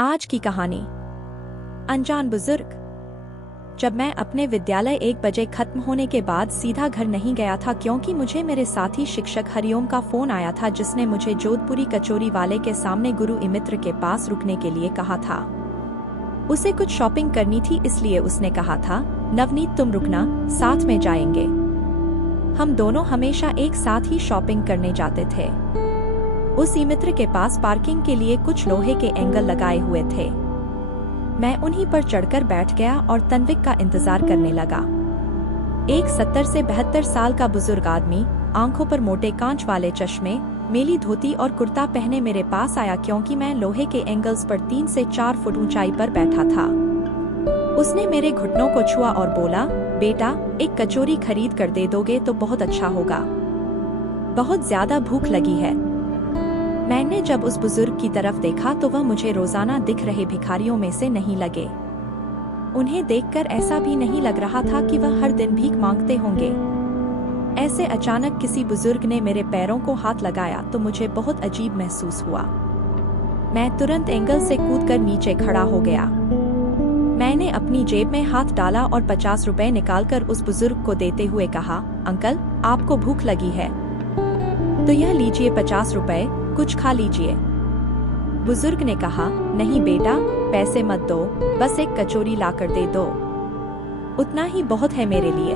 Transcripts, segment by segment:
आज की कहानी। अनजान बुजुर्ग। जब मैं अपने विद्यालय 1 बजे खत्म होने के बाद सीधा घर नहीं गया था क्योंकि मुझे मेरे साथी शिक्षक हरिओम का फोन आया था जिसने मुझे जोधपुरी कचोरी वाले के सामने गुरु इमित्र के पास रुकने के लिए कहा था। उसे कुछ शॉपिंग करनी थी इसलिए उसने कहा था, नवनीत तुम रुकना, साथ में जाएंगे। हम दोनों हमेशा एक साथ ही शॉपिंग करने जाते थे। उस इमित्र के पास पार्किंग के लिए कुछ लोहे के एंगल लगाए हुए थे। मैं उन्हीं पर चढ़कर बैठ गया और तन्विक का इंतजार करने लगा। एक 70 से 72 साल का बुजुर्ग आदमी, आंखों पर मोटे कांच वाले चश्मे, मेली धोती और कुर्ता पहने मेरे पास आया क्योंकि मैं लोहे के एंगल्स पर 3 से 4 फुट ऊंचाई पर बैठा था। उसने मेरे घुटनों को छुआ और बोला, बेटा एक कचोरी खरीद कर दे दोगे तो बहुत अच्छा होगा, बहुत ज्यादा भूख लगी है। मैंने जब उस बुजुर्ग की तरफ देखा तो वह मुझे रोजाना दिख रहे भिखारियों में से नहीं लगे। उन्हें देखकर ऐसा भी नहीं लग रहा था कि वह हर दिन भीख मांगते होंगे। ऐसे अचानक किसी बुजुर्ग ने मेरे पैरों को हाथ लगाया तो मुझे बहुत अजीब महसूस हुआ। मैं तुरंत एंगल से कूदकर नीचे खड़ा हो गया। मैंने अपनी जेब में हाथ डाला और 50 रुपए निकालकर उस बुजुर्ग को देते हुए कहा, अंकल आपको भूख लगी है तो यह लीजिए 50 रुपए, कुछ खा लीजिए। बुजुर्ग ने कहा, नहीं बेटा पैसे मत दो, बस एक कचोरी लाकर दे दो, उतना ही बहुत है मेरे लिए।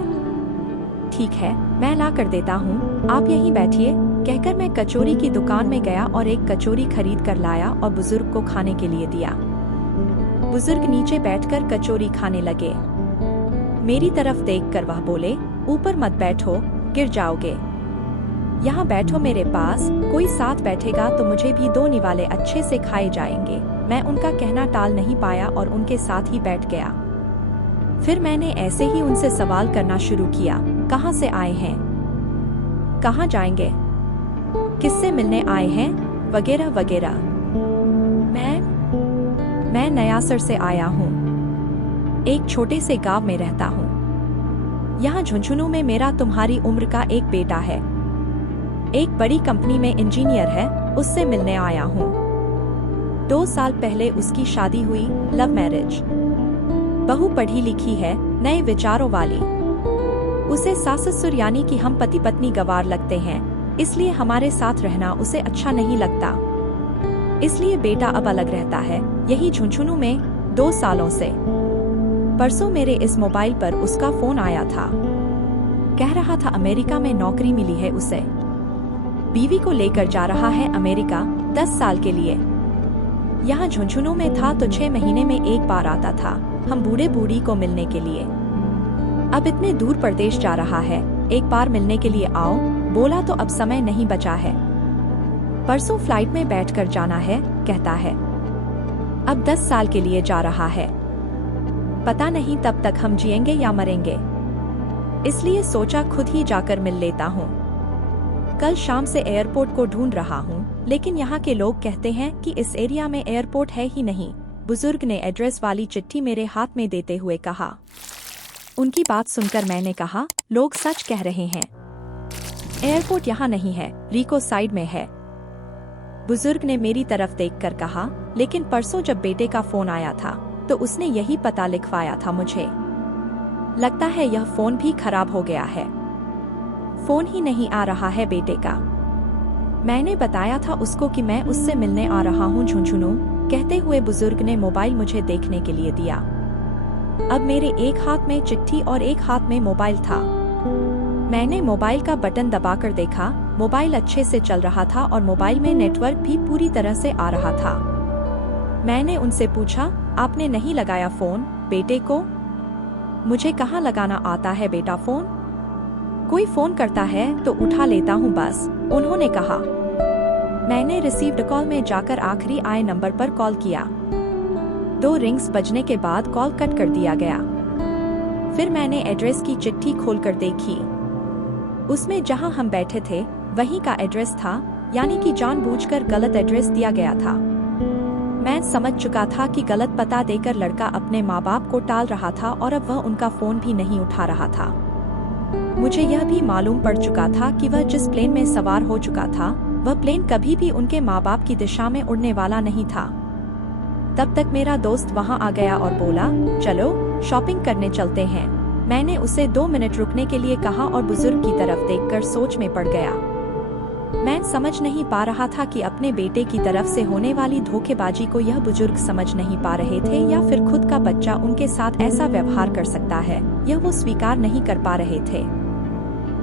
ठीक है मैं ला कर देता हूँ, आप यहीं बैठिए, कहकर मैं कचोरी की दुकान में गया और एक कचोरी खरीद कर लाया और बुजुर्ग को खाने के लिए दिया। बुजुर्ग नीचे बैठकर कचोरी खाने लगे। मेरी तरफ देखकर वह बोले, ऊपर मत बैठो, गिर जाओगे, यहाँ बैठो मेरे पास, कोई साथ बैठेगा तो मुझे भी 2 निवाले अच्छे से खाए जाएंगे। मैं उनका कहना टाल नहीं पाया और उनके साथ ही बैठ गया। फिर मैंने ऐसे ही उनसे सवाल करना शुरू किया, कहाँ से आए हैं, कहाँ जाएंगे, किससे मिलने आए हैं, वगैरह वगैरह। मैं नयासर से आया हूँ, एक छोटे से गांव में रहता हूँ। यहाँ झुंझुनू में मेरा तुम्हारी उम्र का एक बेटा है, एक बड़ी कंपनी में इंजीनियर है, उससे मिलने आया हूँ। 2 साल पहले उसकी शादी हुई, लव मैरिज। बहू पढ़ी लिखी है, नए विचारों वाली। उसे सास ससुर यानी कि हम पति पत्नी गवार लगते हैं, इसलिए हमारे साथ रहना उसे अच्छा नहीं लगता। इसलिए बेटा अब अलग रहता है, यही झुंझुनू में 2 सालों से। परसों मेरे इस मोबाइल पर उसका फोन आया था, कह रहा था अमेरिका में नौकरी मिली है उसे, बीवी को लेकर जा रहा है अमेरिका 10 साल के लिए। यहाँ झुंझुनू में था तो 6 महीने में एक बार आता था, हम बूढ़े बूढ़ी को मिलने के लिए। अब इतने दूर प्रदेश जा रहा है, एक बार मिलने के लिए आओ, बोला तो अब समय नहीं बचा है, परसों फ्लाइट में बैठकर जाना है, कहता है। अब 10 साल के लिए जा रहा है, पता नहीं तब तक हम जिएंगे या मरेंगे, इसलिए सोचा खुद ही जाकर मिल लेता हूँ। कल शाम से एयरपोर्ट को ढूंढ रहा हूँ, लेकिन यहाँ के लोग कहते हैं कि इस एरिया में एयरपोर्ट है ही नहीं। बुजुर्ग ने एड्रेस वाली चिट्ठी मेरे हाथ में देते हुए कहा। उनकी बात सुनकर मैंने कहा, लोग सच कह रहे हैं, एयरपोर्ट यहाँ नहीं है, रिको साइड में है। बुजुर्ग ने मेरी तरफ देखकर कहा, लेकिन परसों जब बेटे का फोन आया था तो उसने यही पता लिखवाया था मुझे। लगता है यह फोन भी खराब हो गया है, फोन ही नहीं आ रहा है बेटे का। मैंने बताया था उसको कि मैं उससे मिलने आ रहा हूँ झुंझुनू, कहते हुए बुजुर्ग ने मोबाइल मुझे देखने के लिए दिया। अब मेरे एक हाथ में चिट्ठी और एक हाथ में मोबाइल था। मैंने मोबाइल का बटन दबाकर देखा, मोबाइल अच्छे से चल रहा था और मोबाइल में नेटवर्क भी पूरी तरह से आ रहा था। मैंने उनसे पूछा, आपने नहीं लगाया फोन बेटे को? मुझे कहाँ लगाना आता है बेटा फोन, कोई फोन करता है तो उठा लेता हूँ बस, उन्होंने कहा। मैंने रिसीव्ड कॉल में जाकर आखिरी आए नंबर पर कॉल किया। 2 रिंग्स बजने के बाद कॉल कट कर दिया गया। फिर मैंने एड्रेस की चिट्ठी खोलकर देखी, उसमें जहां हम बैठे थे वहीं का एड्रेस था, यानी कि जानबूझकर गलत एड्रेस दिया गया था। मैं समझ चुका था कि गलत पता देकर लड़का अपने माँ बाप को टाल रहा था और अब वह उनका फोन भी नहीं उठा रहा था। मुझे यह भी मालूम पड़ चुका था कि वह जिस प्लेन में सवार हो चुका था वह प्लेन कभी भी उनके माँ बाप की दिशा में उड़ने वाला नहीं था। तब तक मेरा दोस्त वहां आ गया और बोला, चलो शॉपिंग करने चलते हैं। मैंने उसे 2 मिनट रुकने के लिए कहा और बुजुर्ग की तरफ देखकर सोच में पड़ गया। मैं समझ नहीं पा रहा था कि अपने बेटे की तरफ से होने वाली धोखेबाजी को यह बुजुर्ग समझ नहीं पा रहे थे या फिर खुद का बच्चा उनके साथ ऐसा व्यवहार कर सकता है, यह वो स्वीकार नहीं कर पा रहे थे।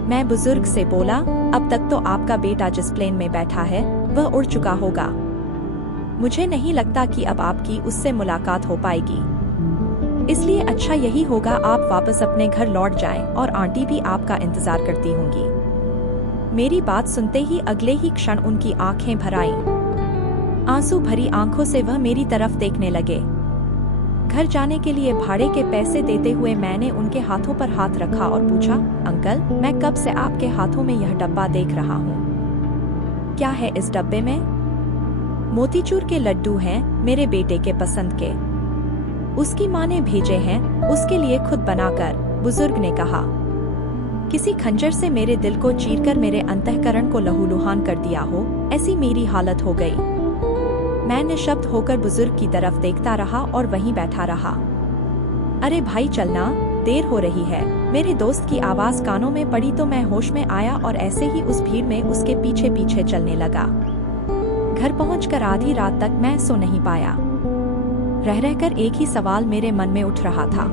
मैं बुजुर्ग से बोला, अब तक तो आपका बेटा जिस प्लेन में बैठा है वह उड़ चुका होगा। मुझे नहीं लगता कि अब आपकी उससे मुलाकात हो पाएगी, इसलिए अच्छा यही होगा आप वापस अपने घर लौट जाएं और आंटी भी आपका इंतजार करती होंगी। मेरी बात सुनते ही अगले ही क्षण उनकी आंखें भर आईं। आंसू भरी आंखों से वह मेरी तरफ देखने लगे। घर जाने के लिए भाड़े के पैसे देते हुए मैंने उनके हाथों पर हाथ रखा और पूछा, अंकल, मैं कब से आपके हाथों में यह डब्बा देख रहा हूँ। क्या है इस डब्बे में? मोतीचूर के लड्डू हैं, मेरे बेटे के पसंद के। उसकी माँ ने भेजे हैं, उसके लिए खुद बनाकर, बुजुर्ग ने कहा। किसी खंजर से मेरे दिल को चीरकर मेरे अंतःकरण को लहूलुहान कर दिया हो, ऐसी मेरी हालत हो गई। मैं निशब्द होकर बुजुर्ग की तरफ देखता रहा और वहीं बैठा रहा। अरे भाई चलना, देर हो रही है। मेरे दोस्त की आवाज कानों में पड़ी तो मैं होश में आया और ऐसे ही उस भीड़ में उसके पीछे पीछे चलने लगा। घर पहुंचकर आधी रात तक मैं सो नहीं पाया। रह रहकर एक ही सवाल मेरे मन में उठ रहा था।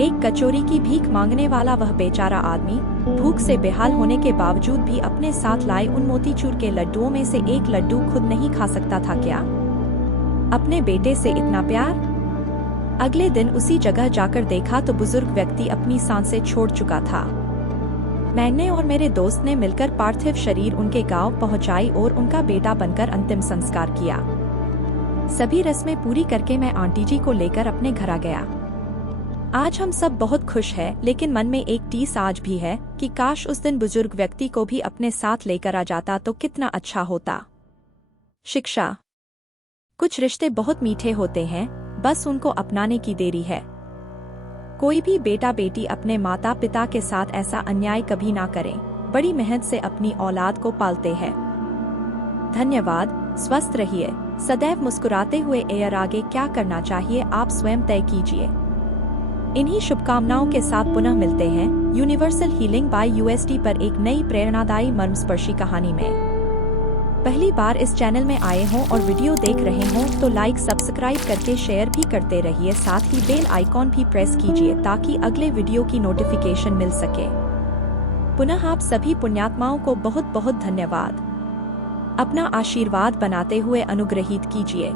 एक कचौरी की भीख मांगने वाला वह बेचारा आदमी भूख से बेहाल होने के बावजूद भी अपने साथ लाए उन मोतीचूर के लड्डुओं में से एक लड्डू खुद नहीं खा सकता था क्या? अपने बेटे से इतना प्यार? अगले दिन उसी जगह जाकर देखा तो बुजुर्ग व्यक्ति अपनी सांसें छोड़ चुका था। मैंने और मेरे दोस्त ने मिलकर पार्थिव शरीर उनके गांव पहुंचाई और उनका बेटा बनकर अंतिम संस्कार किया। सभी रस्में पूरी करके मैं आंटी जी को लेकर अपने घर आ गया। आज हम सब बहुत खुश हैं, लेकिन मन में एक टीस आज भी है कि काश उस दिन बुजुर्ग व्यक्ति को भी अपने साथ लेकर आ जाता तो कितना अच्छा होता। शिक्षा। कुछ रिश्ते बहुत मीठे होते हैं, बस उनको अपनाने की देरी है। कोई भी बेटा बेटी अपने माता पिता के साथ ऐसा अन्याय कभी ना करें, बड़ी मेहनत से अपनी औलाद को पालते हैं। धन्यवाद, स्वस्थ रहिए, सदैव मुस्कुराते हुए। एयर आगे क्या करना चाहिए आप स्वयं तय कीजिए। इन्हीं शुभकामनाओं के साथ पुनः मिलते हैं यूनिवर्सल हीलिंग बाय यूएसडी पर एक नई प्रेरणादायी मर्मस्पर्शी कहानी में। पहली बार इस चैनल में आए हों और वीडियो देख रहे हों तो लाइक सब्सक्राइब करके शेयर भी करते रहिए, साथ ही बेल आइकॉन भी प्रेस कीजिए ताकि अगले वीडियो की नोटिफिकेशन मिल सके। पुनः आप सभी पुण्यात्माओं को बहुत बहुत धन्यवाद। अपना आशीर्वाद बनाते हुए अनुग्रहित कीजिए।